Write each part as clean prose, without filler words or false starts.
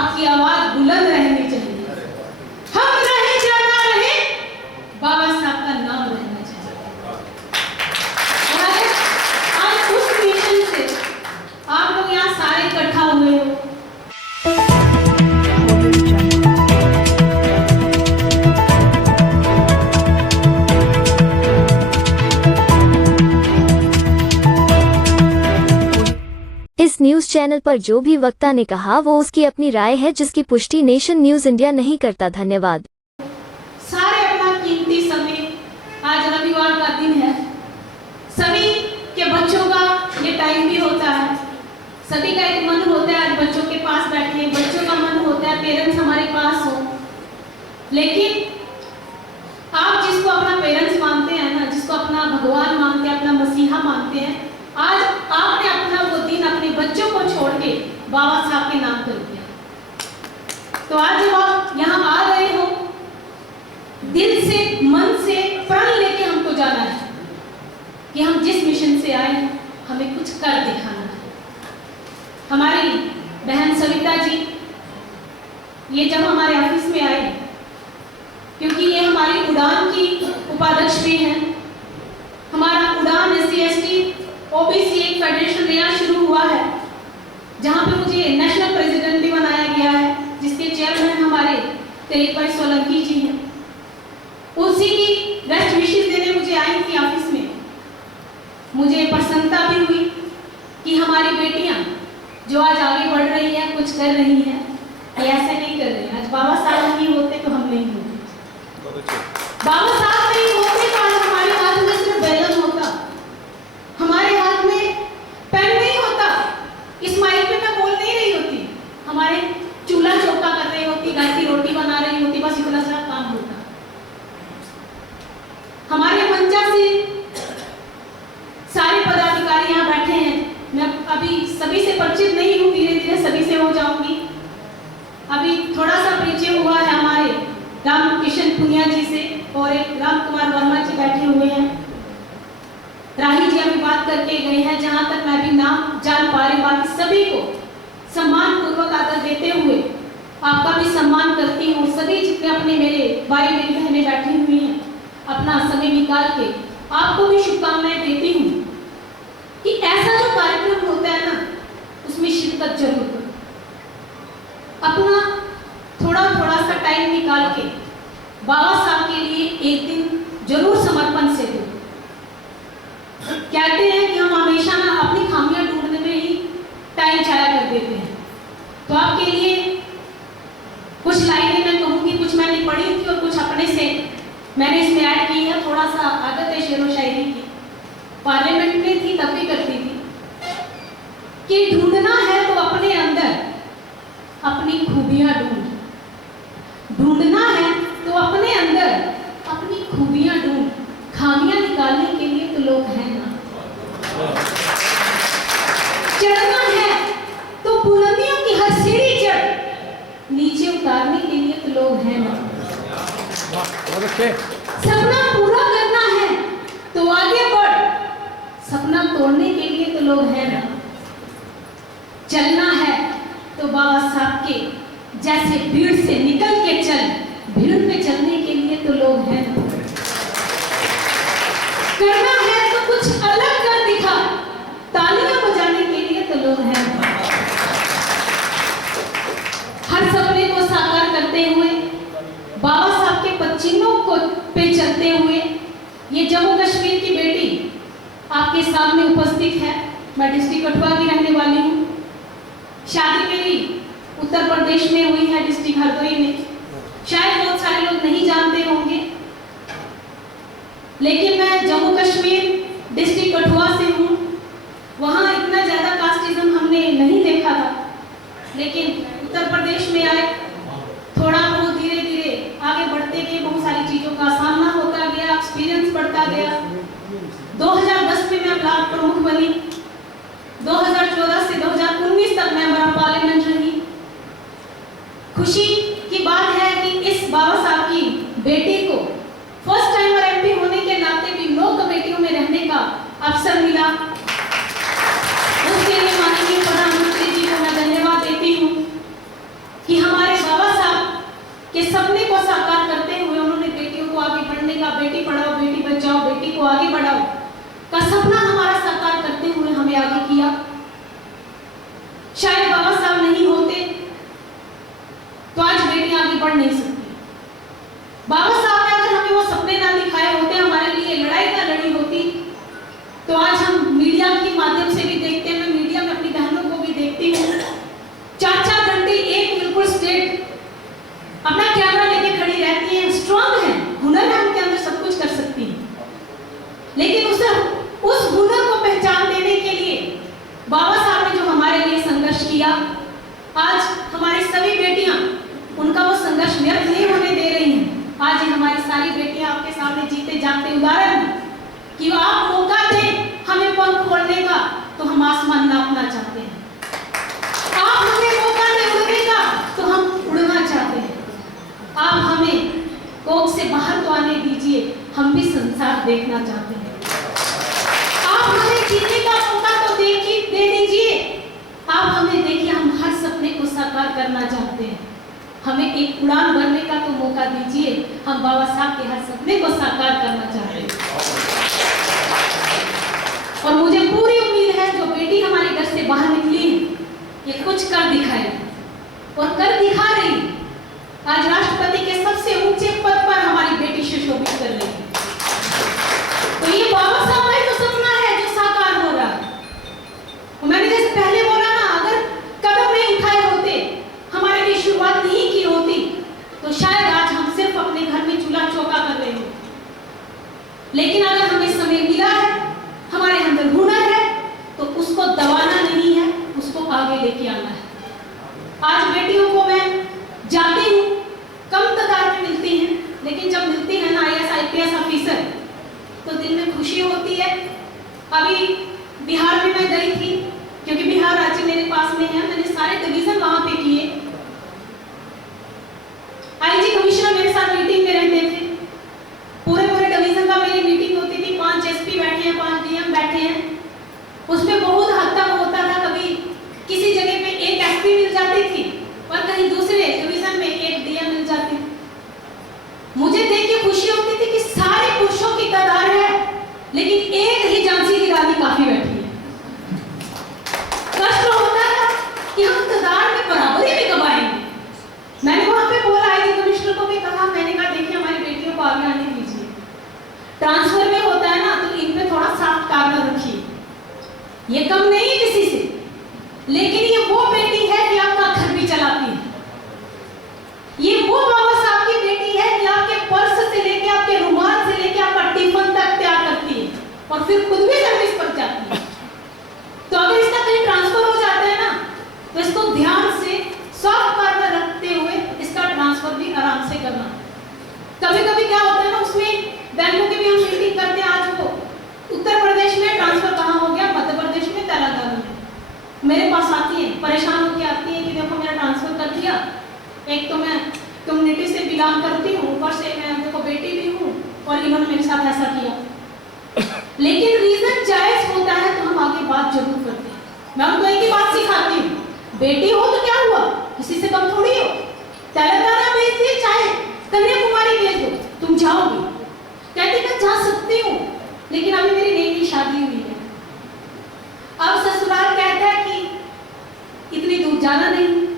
आपकी आवाज बुलंद रहनी चाहिए। हम रहे या ना रहे, बाबा साहब का नाम रहना चाहिए। और आज उस मिशन से आप लोग यहाँ सारे इकट्ठा हुए हो। इस न्यूज चैनल पर जो भी वक्ता ने कहा वो उसकी अपनी राय है, जिसकी पुष्टि नेशन न्यूज इंडिया नहीं करता। धन्यवाद। सारे अपना कीमती समय, आज रविवार का दिन है, सभी के बच्चों का ये टाइम भी होता है, सभी का एक मन होता है आज बच्चों के पास बैठे, बच्चों का मन होता है पेरेंट्स हमारे पास हो। लेकिन आप जिसको अपना पेरेंट्स मानते हैं ना, जिसको अपना भगवान मानते हैं, अपना मसीहा मानते हैं, आज आपने अपना वो दिन अपने बच्चों को छोड़ के बाबा साहब के नाम कर दिया। तो आज जब आप यहाँ आ रहे हो, दिल से, मन से, प्राण लेके हमको जाना है कि हम जिस मिशन से आए हैं हमें कुछ कर दिखाना है। हमारी बहन सविता जी ये जब हमारे ऑफिस में आए, क्योंकि ये हमारी उड़ान की उपाध्यक्ष भी हैं, हमारा उड़ान SC/ST OBC एक फेडरेशन नया शुरू हुआ है, जहां पे मुझे नेशनल प्रेसिडेंट भी बनाया गया है, जिसके चेयरमैन हमारे तेज भाई सोलंकी जी हैं। उसी की बेस्ट विशेष देने मुझे आई थी ऑफिस में। मुझे प्रसन्नता भी हुई कि हमारी बेटियां जो आज आगे बढ़ रही हैं, कुछ कर रही हैं, ऐसे नहीं कर रही हैं। आज बाबा साहब नहीं होते तो हम नहीं होते, बाबा साहब नहीं होते तो आज हमारे हाथ में सिर्फ बैलून होता, हमारे हाथ में पेन नहीं होता, इस माइक पे मैं बोल नहीं रही होती, हमारे चूल्हा चौका कर रही होती, घर की रोटी बना रही होती, बस इतना सा काम होता। हमारे मंचा से सारे पदाधिकारी यहाँ बैठे हैं, मैं अभी सभी से परिचित नहीं हूँ, धीरे धीरे सभी से हो जाऊंगी। अभी थोड़ा सा परिचय हुआ है हमारे राम किशन पुनिया जी से, और एक राम कुमार वर्मा जी बैठे हुए हैं, राही जी अभी बात करके गए हैं, जहां तक मैं भी नाम जान पा रही हूँ। बाकी सभी को सम्मान पूर्वक आदर देते हुए आपका भी सम्मान करती हूँ। सभी जितने अपने मेरे भाई मेरी बहनें बैठी हुई हैं, अपना समय निकाल के आपको भी शुभकामनाएं देती हूँ कि ऐसा जो कार्यक्रम होता है ना, उसमें शिरकत जरूर करो, अपना थोड़ा थोड़ा सा टाइम निकाल के बाबा साहब के लिए एक दिन जरूर समर्पण से दो। कहते हैं कि हम हमेशा ना अपनी खामियां ढूंढने में ही टाइम जाया कर देते हैं। तो आपके लिए कुछ लाइनें मैं कहूँगी, कुछ मैंने पढ़ी थी और कुछ अपने से मैंने इसमें ऐड की है। थोड़ा सा आदत है शेरो शायरी की, पार्लियामेंट में थी तब भी करती थी कि ढूंढना है तो अपने अंदर अपनी खूबियां ढूंढना है तो अपने अंदर अपनी खूबियां ढूंढ, खामियां निकालने के लिए तो लोग हैं ना, चढ़ना है तो बुलंदियों की हर सीढ़ी चढ़, नीचे उतारने के लिए तो लोग हैं ना, सपना पूरा करना है तो आगे बढ़, सपना तोड़ने के लिए तो लोग हैं ना, चलना है तो बाबा साहब के जैसे भीड़ से निकल के चल, भीड़ में चलने के लिए तो लोग हैं ना, करना है तो कुछ अलग कर दिखा, तालियां बजाने के लिए तो लोग हैं ना, हर सपने को साकार करते हुए बाबा साहब के पदचिन्हों को पे चलते हुए ये जम्मू कश्मीर की बेटी आपके सामने उपस्थित है। मैं डिस्ट्रिक्ट कठुआ की रहने वाली हूँ, शादी मेरी उत्तर प्रदेश में हुई है, डिस्ट्रिक्ट हरदोई में। शायद बहुत सारे लोग नहीं जानते होंगे, लेकिन मैं जम्मू कश्मीर डिस्ट्रिक्ट कठुआ से हूँ। वहाँ इतना ज़्यादा कास्टिज्म हमने नहीं देखा था, लेकिन उत्तर प्रदेश में आए, थोड़ा बहुत धीरे धीरे आगे बढ़ते गए, बहुत सारी चीज़ों का सामना होता गया, एक्सपीरियंस बढ़ता गया। 2010 में मैं ब्लॉक प्रमुख बनी, 2014 से 2019 तक मेंबर ऑफ पार्लियामेंट रही। खुशी की बात है कि इस बाबा साहब की बेटी को फर्स्ट टाइमर MP होने के नाते भी 9 कमेटियों में रहने का अवसर मिला। बाबा साहब ने जो हमारे लिए संघर्ष किया, आज हमारी सभी बेटियां उनका वो संघर्ष व्यर्थ नहीं होने दे रही हैं। आज ये हमारी सारी बेटियां आपके सामने जीते जागते उदाहरण हैं कि आप मौका दें हमें पंख खोलने का तो हम आसमान नापना चाहते हैं, आप हमें मौका दें उड़ने का तो हम उड़ना चाहते हैं, आप हमें कोख से बाहर तो आने दीजिए, हम भी संसार देखना चाहते हैं, आप हमें जीने का मौका तो दे दीजिए, आप हमें देखिए हम हर सपने को साकार करना चाहते हैं, हमें एक उड़ान भरने का तो मौका दीजिए, हम बाबा साहब के हर सपने को साकार करना चाहते हैं। और मुझे पूरी उम्मीद है जो बेटी हमारे घर से बाहर निकली है ये कुछ कर दिखाएगी और कर दिखा रही। आज राष्ट्रपति के सबसे ऊंचे पद पर हमारी बेटी सुशोभित कर रही है, तो ये बाबा साहब का तो सपना है जो साकार हो रहा है। मैंने जैसे पहले बोला ना, अगर कदम नहीं उठाए होते, हमारे लिए शुरुआत नहीं की होती, तो शायद आज हम सिर्फ अपने घर में चूल्हा चौका कर रहे होते। लेकिन अगर हमें समय मिला है, हमारे अंदर हुनर है, तो उसको दबाना नहीं है, उसको आगे लेके आना है। आज बेटियों को मैं जाती हूँ, कम तादाद में मिलती हैं, लेकिन जब मिलती है ना IAS IPS ऑफिसर तो दिल में खुशी होती है। अभी बिहार में मैं गई थी, क्योंकि बिहार राज्य मेरे पास में है, मैंने सारे डिवीजन वहां पे किए। IG कमिश्नर मेरे साथ मीटिंग में रहते थे, पूरे डिवीजन का मेरी मीटिंग होती थी, 5 SP बैठे हैं, 5 DM बैठे हैं, उसमें बहुत हद तक होता था, कभी किसी जगह पे एक SP मिल जाती थी और कहीं दूसरे डिवीजन में एक DM मिल जाती थी। मुझे देख के खुशी होती थी कि सारे पुरुषों की कतार है, लेकिन एक ही झांसी की रानी काफी बैठी है। कष्ट होता था कि हम कतार में बराबरी में कब आएंगे। मैंने वहां पे बोला, IG कमिश्नर को भी कहा, मैंने कहा देखिए हमारी बेटियों को आगे आने दीजिए, ट्रांसफर में होता है ना तो इन पे थोड़ा साफ कार्नर रखिए, ये कम नहीं है किसी से, लेकिन ये वो बेटी है कि आपका घर भी चलाती है, ये वो बाबा साहब की बेटी है कि आपके पर्स से लेके आपके रुमाल से लेके आपका टिफिन तक तैयार करती है और फिर खुद भी सर्विस पर जाती है। तो अगर इसका कहीं ट्रांसफर हो जाता है ना तो इसको ध्यान से सॉफ्ट कार्नर रखते हुए इसका ट्रांसफर भी आराम से करना। कभी कभी क्या होता है ना, उसमें बैंकों की भी हम मीटिंग करते हैं, आज वो उत्तर प्रदेश में ट्रांसफर कहाँ हो गया, मध्य प्रदेश में, तेलंगाना में, मेरे पास आती है, परेशान होकर आती है कि देखो मेरा ट्रांसफर कर दिया, एक तो मैं कम्युनिटी से बिलोंग करती हूँ, ऊपर से मैं देखो बेटी भी हूँ और इन्होंने मेरे साथ ऐसा किया। लेकिन रीजन जायज होता है तो हम आगे बात जरूर करते हैं। मैं उनको एक ही बात सिखाती हूँ, बेटी हो तो क्या हुआ, किसी से कम थोड़ी हो, तेलंगाना भेज दिए चाहे कन्याकुमारी भेज दो, तुम जाओगी। कहती मैं जा सकती हूँ, लेकिन अभी मेरी नई शादी हुई है, अब ससुराल कहता है कि इतनी दूर जाना नहीं,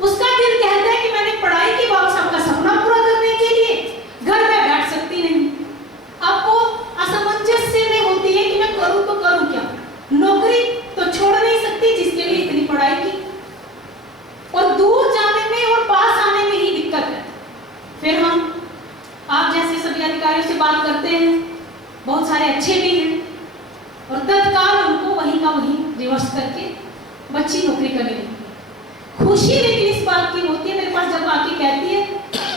उसका दिल कहता है कि मैंने पढ़ाई की, बाबा साहब का सपना पूरा करने के लिए घर में बैठ सकती नहीं। अब वो असमंजस्य में होती है कि मैं करूं तो करूं क्या, नौकरी तो छोड़ नहीं सकती जिसके लिए इतनी पढ़ाई की, और दूर जाने में और पास आने में ही दिक्कत है। फिर हम आप जैसे सभी अधिकारियों से बात करते हैं, बहुत सारे अच्छे भी हैं, और तत्काल उनको वहीं का वहीं रिवर्स करके बच्ची नौकरी करेगी। खुशी लेकिन इस बात की होती है मेरे पास जब आके कहती है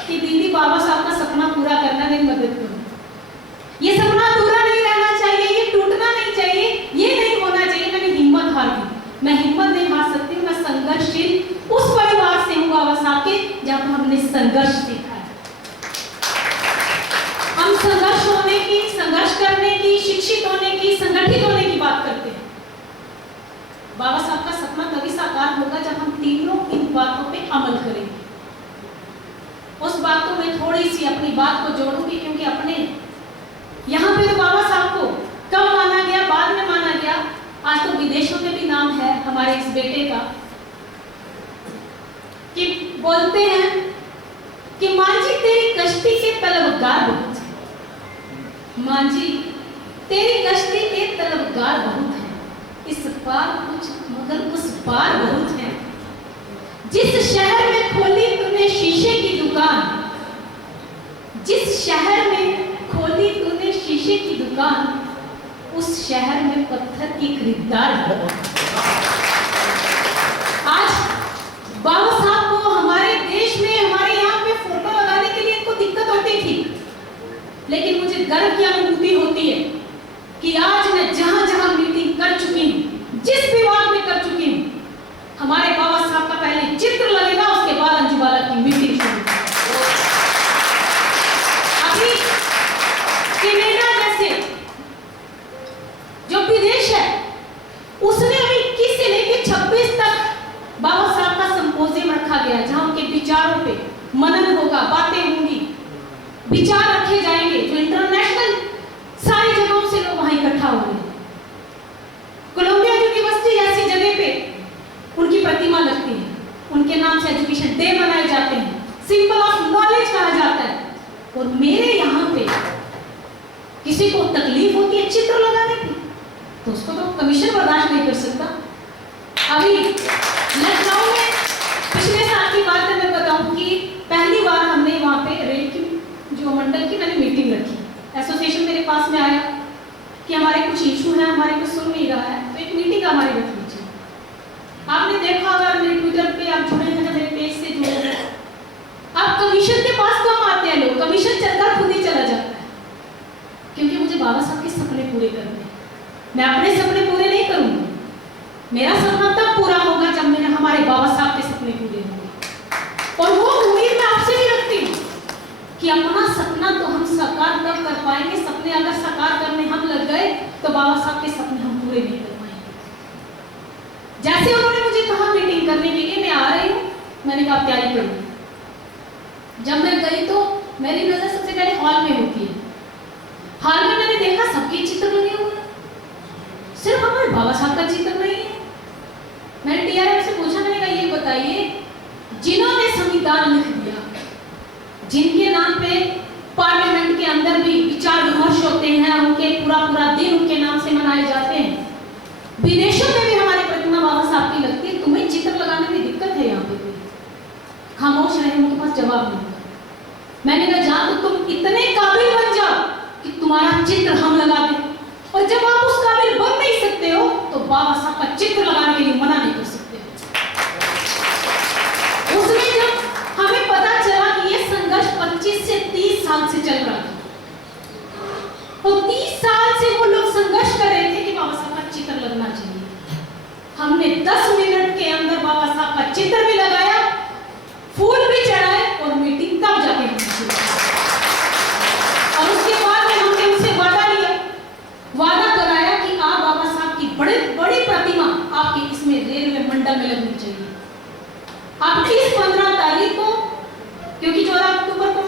कि दीदी बाबा साहब का सपना पूरा करना, मेरी मदद करो, ये सपना अधूरा नहीं रहना चाहिए, ये टूटना नहीं चाहिए, ये नहीं होना चाहिए। मैंने हिम्मत हार दी, मैं हिम्मत नहीं हार सकती, मैं संघर्षशील उस परिवार से हूँ बाबा साहब के जहाँ पर हमने संघर्ष सीखा है। हम संघर्ष होने की, संघर्ष करने की, शिक्षित होने की, संगठित होने की बात करते हैं। बाबा साहब का सपना तभी साकार होगा जब हम तीनों इन बातों पे अमल करेंगे। उस बात को मैं थोड़ी सी अपनी बात को जोड़ूंगी, क्योंकि अपने यहाँ पे तो बाबा साहब को कब माना गया, बाद में माना गया, आज तो विदेशों में भी नाम है हमारे इस बेटे का, कि बोलते हैं कि माँ जी तेरी कश्ती के तलबगार बहुत है, माँ जी तेरी कश्ती के तलबगार बहुत है, इस पार कुछ मगर उस पार बहुत है। जिस शहर में खोली तूने शीशे की दुकान, जिस शहर में खोली तूने शीशे की दुकान, उस शहर में पत्थर की खरीदार बहुत है। विचारों पे मनन होगा, बातें होंगी, विचार रखे जाएंगे, जो इंटरनेशनल सारी जगहों से लोग वहां इकट्ठा हो रहे हैं। कोलंबिया यूनिवर्सिटी जैसी जगह पे उनकी प्रतिमा लगती है, उनके नाम से एजुकेशन डे मनाए जाते हैं, सिंबल ऑफ नॉलेज कहा जाता है। और मेरे यहाँ पे किसी को तकलीफ होती है चित्र लगाने की, तो उसको तो कमीशन बर्दाश्त नहीं कर सकता। अभी लखनऊ में पिछले साल की बात है, मैं बताऊं कि पहली बार हमने वहाँ पे रेल की जो मंडल की मैंने मीटिंग रखी, एसोसिएशन मेरे पास में आया कि हमारे कुछ इशू है, हमारे कुछ सुन नहीं रहा है, तो एक मीटिंग हमारी रख लीजिए। आपने देखा अगर मेरे ट्विटर पे आप जुड़े हैं, मेरे पेज से जुड़े हैं, आप कमीशन के पास कम आते हैं लोग, कमीशन चलकर खुद ही चला जाता है, क्योंकि मुझे बाबा साहब के सपने पूरे करने हैं। मैं अपने सपने पूरे नहीं करूंगी, मेरा सपना तब पूरा होगा जब मैंने हमारे बाबा साहब के सपने पूरे होंगे। और वो उम्मीद मैं आपसे भी रखती हूँ कि अपना सपना तो हम साकार तब कर पाएंगे, सपने अगर साकार करने हम लग गए तो बाबा साहब के सपने हम पूरे नहीं कर पाएंगे। जैसे उन्होंने मुझे कहा मीटिंग करने के लिए, मैं आ रही हूँ, मैंने कहा तैयारी करूँगी। जब मैं गई तो मेरी नजर सबसे पहले हॉल में होती है। हॉल में मैंने देखा सबके चित्र लगे हुए, सिर्फ हमारे बाबा साहब का चित्र नहीं है। मैंने टीआरएफ से पूछा, मैंने कहा ये बताइए, जिन्होंने संविधान लिख दिया, जिनके नाम पे पार्लियामेंट के अंदर भी विचार विमर्श होते हैं, उनके पूरा दिन उनके नाम से मनाए जाते हैं, विदेशों में भी हमारी प्रतिमा बाबा साहब की लगती है, तुम्हें चित्र लगाने में दिक्कत है? यहाँ पे कोई खामोश रहे, उनके पास जवाब नहीं होगा। मैंने कहा जहां तो तुम इतने काबिल बन जाओ कि तुम्हारा चित्र हम लगा दें, और जब आप उस काबिल बन नहीं सकते हो तो बाबा साहब का चित्र लगाने के लिए मना नहीं कर सकते। उसमें जब हमें पता चला कि ये संघर्ष 25 से 30 साल से चल रहा था, और 30 साल से वो लोग संघर्ष कर रहे थे कि बाबा साहब का चित्र लगना चाहिए, हमने 10 मिनट के अंदर बाबा साहब का चित्र भी लगाया, फूल भी चढ़ाए, और मीटिंग तब जाके और उसके बाद में हमने उनसे वादा कराया कि आप बाबा साहब की बड़ी प्रतिमा आपके इसमें रेलवे मंडल में लगनी चाहिए। आप इस 15 तारीख को, क्योंकि 14 अक्टूबर को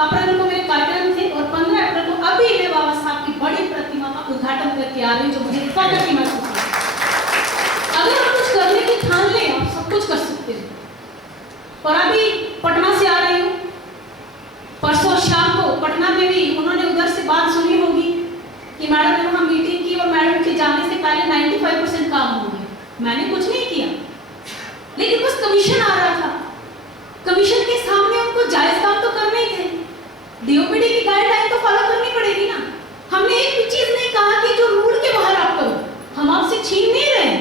अप्रैल को मेरे कार्यक्रम थे, और 15 अप्रैल को अभी मैं बाबा साहब की बड़ी प्रतिमा का उद्घाटन करके आ रही हूँ, जो मुझे फख्र की महसूस होता है। अगर हम कुछ करने की ठान ले, आप सब कुछ कर सकते हैं। और अभी पटना से आ रही हूँ, परसों शाम को पटना में भी उन्होंने उधर से बात सुनी होगी कि मैडम ने वहाँ मीटिंग की, और मैडम के जाने से पहले 95% काम हो गया। मैंने कुछ नहीं किया, लेकिन बस कमीशन आ रहा था, कमीशन के सामने उनको जायज काम तो करने ही थे, डीओपीडी की गाइडलाइन तो फॉलो करनी पड़ेगी ना। हमने एक भी चीज नहीं कहा कि जो रूल के बाहर आप करो, हम आपसे छीन नहीं रहे,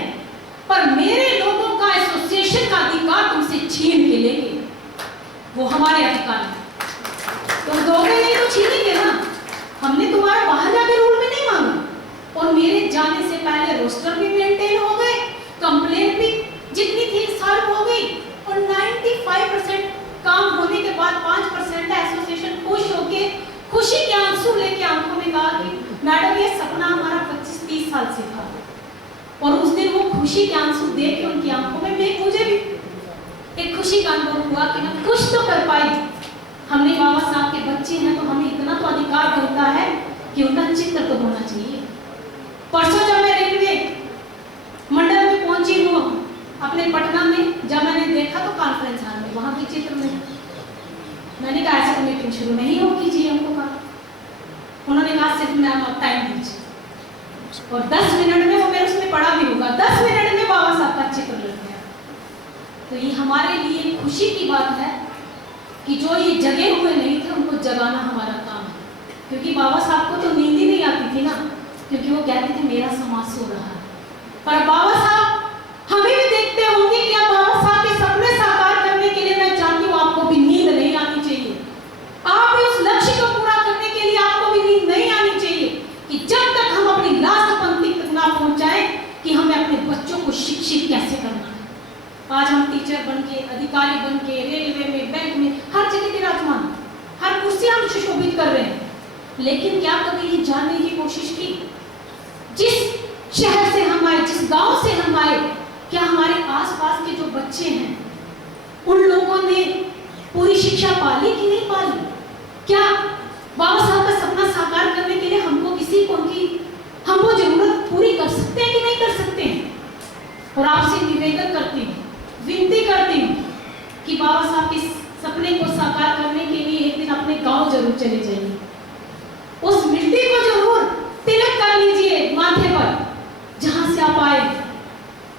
पर मेरे लोगों का एसोसिएशन का अधिकार तुमसे छीन के लेंगे, वो हमारे अधिकार है, तुम दोगे नहीं तो छीनेंगे ना। हमने तुम्हारा बाहर जाके रूल में नहीं मांगा, और मेरे जाने से पहले रोस्टर भी मेंटेन हो गए, कंप्लेंट भी जितनी थी सॉल्व हो गई, और 95% काम होने के बाद 5% एसोसिएशन खुश होके खुशी के आंसू लेके आंखों में कहा कि मैडम ये सपना हमारा 25-30 साल से था। और उस दिन वो खुशी के आंसू देख के उनकी आंखों में मुझे भी एक खुशी का अनुभव हुआ कि मैं कुछ तो कर पाई। हमने बाबा साहब के बच्चे हैं तो हमें इतना तो अधिकार बनता है कि उनका चित्र तो होना चाहिए। परसों जब मैं रेलवे मंडल में पहुंची हूँ अपने पटना में, जब मैंने देखा तो कॉन्फ्रेंस हॉल में वहां के चित्र में, मैंने कहा ऐसे मीटिंग शुरू नहीं होगी जी, हमको कहा। उन्होंने कहा सिर्फ मैम आप टाइम दीजिए, और 10 मिनट में वो मेरे उसमें पड़ा भी होगा, 10 मिनट में बाबा साहब का चित्र लग गया। तो ये हमारे लिए खुशी की बात है कि जो ये जगे हुए नहीं थे उनको जगाना हमारा काम है, क्योंकि बाबा साहब को तो नींद ही नहीं आती थी ना, क्योंकि वो कहते थे मेरा समाज सो रहा है। पर बाबा साहब हमें भी देखते होंगे कि आप बाबा साहब के सपने साकार करने के लिए, मैं चाहती हूँ आपको भी नींद नहीं आनी चाहिए, आप भी उस लक्ष्य को पूरा करने के लिए आपको भी नींद नहीं आनी चाहिए कि जब तक हम अपनी लास्ट पंक्ति तक ना पहुंचाए कि हमें अपने बच्चों को शिक्षित कैसे करना है। आज हम टीचर बन के, अधिकारी बन के, रेलवे में, बैंक में, हर जगह विराजमान, हर कुर्सी हम सुशोभित कर रहे हैं, लेकिन क्या कभी ये जानने की कोशिश की जिस शहर से हम आए, जिस गांव से हम आए, क्या हमारे आसपास के जो बच्चे हैं उन लोगों ने पूरी शिक्षा पाली कि नहीं पाली? क्या बाबा साहब का सपना साकार करने के लिए हमको किसी को हम वो जरूरत पूरी कर सकते हैं कि नहीं कर सकते हैं? और आपसे निवेदन करती हूँ, विनती करती हूँ कि बाबा साहब के सपने को साकार करने के लिए एक दिन अपने गांव जरूर चले जाइए। उस मिट्टी को जरूर तिलक कर लीजिए माथे पर जहां से आप आए,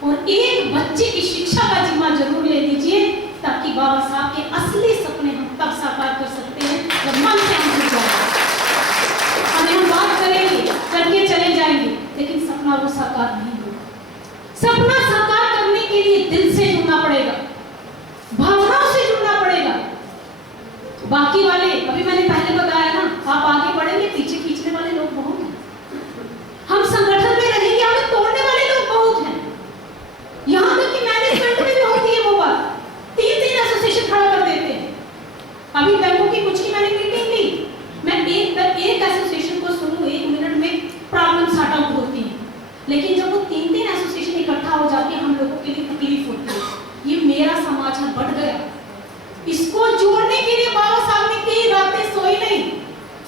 और एक बच्चे की शिक्षा का जिम्मा जरूर ले लीजिए, ताकि बाबा साहब के असली सपने हम तब साकार कर सकते हैं जब मन से हम जुड़ जाएंगे। हम बात करेंगे, करके चले जाएंगे, लेकिन सपना वो साकार नहीं होगा। सपना साकार करने के लिए दिल से जुड़ना पड़ेगा, भावनाओं से जुड़ना पड़ेगा। बाकी वाले, अभी मैंने पहले बताया ना, आप आगे बढ़ेंगे, पीछे खींचने वाले लोग बहुत हैं। हम संगठन में रहेंगे, हमें तोड़ने वाले लोग बहुत हैं। यहाँ तक कि मैनेजमेंट में भी होती है वो बात, 3-3 एसोसिएशन खड़ा कर देते हैं। अभी बैंकों की कुछ की मैंने मीटिंग ली, मैं एक एसोसिएशन को सुनूं, 1 मिनट में प्रॉब्लम सॉर्ट आउट होती है, लेकिन जब वो 3-3 एसोसिएशन इकट्ठा हो जाती है, हम लोगों के लिए तकलीफ होती है। ये मेरा समाज है, बढ़ गया। इसको जोड़ने के लिए बाबा साहब ने कई रातें सोई नहीं,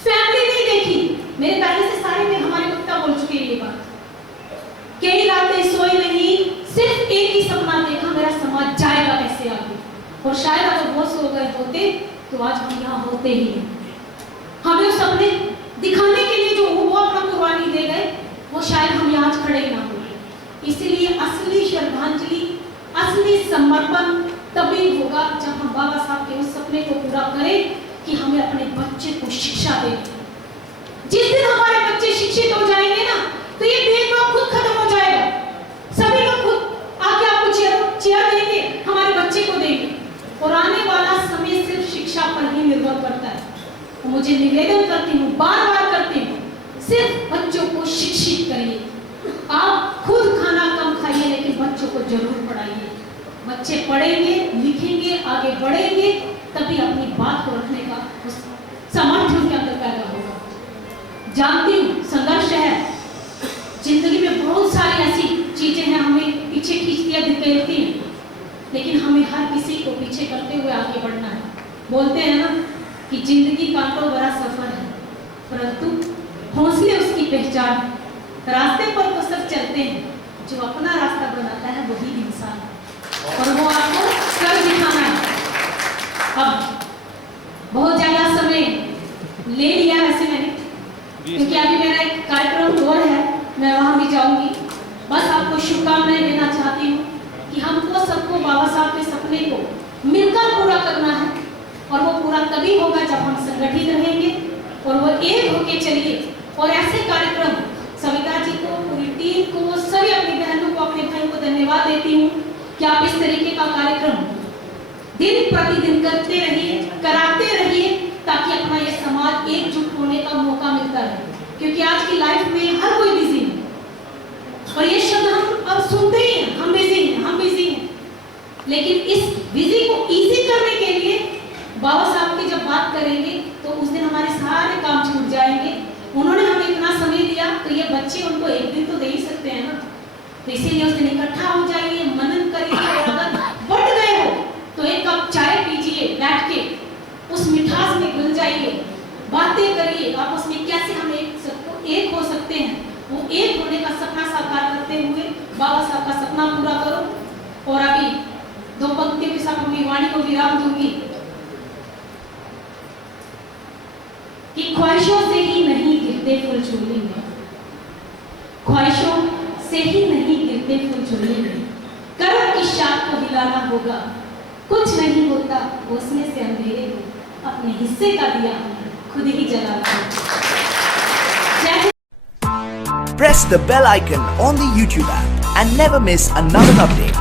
फैमिली नहीं देखी। मेरे पहले से सारे में हमारे वक्ता बोल चुके हैं ये बात, कई रातें सोई नहीं, सिर्फ एक ही सपना देखा, मेरा समाज जाएगा कैसे आगे। और शायद अगर वो सो गए होते तो आज हम यहाँ होते ही नहीं। हमें उस सपने दिखाने के लिए जो वो अपना कुर्बानी दे गए, वो शायद हम यहाँ खड़े ही ना होते। इसीलिए असली श्रद्धांजलि, असली समर्पण तभी होगा जब हम बाबा साहब के उस सपने को पूरा करें कि हमें अपने बच्चे को शिक्षा दें। जिस दिन हमारे बच्चे शिक्षित हो जाएंगे ना, तो ये भेदभाव खुद खत्म हो जाएगा। सभी लोग खुद आके आपको चेयर देंगे, हमारे बच्चे को देंगे, और आने वाला समय सिर्फ शिक्षा पर ही निर्भर करता है। तो मुझे निवेदन करती हूँ, बार बार करती हूँ, सिर्फ बच्चों को शिक्षित करिए। आप खुद खाना कम खाइए, लेकिन बच्चों को जरूर पढ़ाइए। बच्चे पढ़ेंगे, लिखेंगे, आगे बढ़ेंगे, तभी अपनी बात को रखने का सामर्थ्य उनके अंदर पैदा होगा। जानती हूँ संघर्ष है, जिंदगी में बहुत सारी ऐसी चीजें हैं हमें पीछे खींचती है, धकेलती हैं, लेकिन हमें हर किसी को पीछे करते हुए आगे बढ़ना है। बोलते हैं ना कि जिंदगी का तो बड़ा सफर है, परंतु हौसले उसकी पहचान है। रास्ते पर तो सब चलते हैं, जो अपना रास्ता बनाता है वही इंसान है, और वो आपको कर दिखाना है। अब बहुत ज्यादा समय ले लिया वैसे मैंने, क्योंकि अभी मेरा एक कार्यक्रम और है, मैं वहां भी जाऊंगी। बस आपको शुभकामनाएं देना चाहती हूँ कि हमको सबको बाबा साहब के सपने को मिलकर पूरा करना है, और वो पूरा तभी होगा जब हम संगठित रहेंगे और वो एक होके चलिए। और ऐसे कार्यक्रम सविता जी को, पूरी टीम को, सभी अपनी बहनों को, अपने भाई को धन्यवाद देती हूँ कि आप इस तरीके का कार्यक्रम दिन प्रतिदिन करते रहिए, कराते रहिए, ताकि अपना ये समाज एकजुट होने का मौका मिलता रहे। क्योंकि आज की लाइफ में हर कोई बिजी है, और ये शब्द हम अब सुनते ही हैं, हम बिजी हैं, हम बिजी हैं। लेकिन इस बिजी को इजी करने के लिए बाबा साहब की जब बात करेंगे तो उस दिन हमारे सारे काम छूट जाएंगे। उन्होंने हमें इतना समय दिया, तो ये बच्चे उनको एक दिन तो दे ही सकते हैं ना। तो इसीलिए उस दिन इकट्ठा हो जाइए, मनन करिए, और अगर बढ़ गए हो तो एक कप चाय पीजिए बैठ के, उस मिठास में घुल जाइए, बातें करिए आपस में, कैसे हम एक हो सकते हैं। वो एक होने का सपना साकार करते हुए बाबा साहब का सपना पूरा करो। और अभी 2 पंक्तियों के साथ अपनी वाणी को विराम दूंगी कि ख्वाहिशों से ही नहीं गिरते फूल झोली में, ख्वाहिशों से ही नहीं गिरते फूल झोली में, कर्म की शाख को हिलाना होगा, कुछ नहीं होता घोंसले से अंधेरे को, अपने हिस्से का दिया खुद ही जलाना होगा। Press the bell icon on the YouTube app and never miss another update.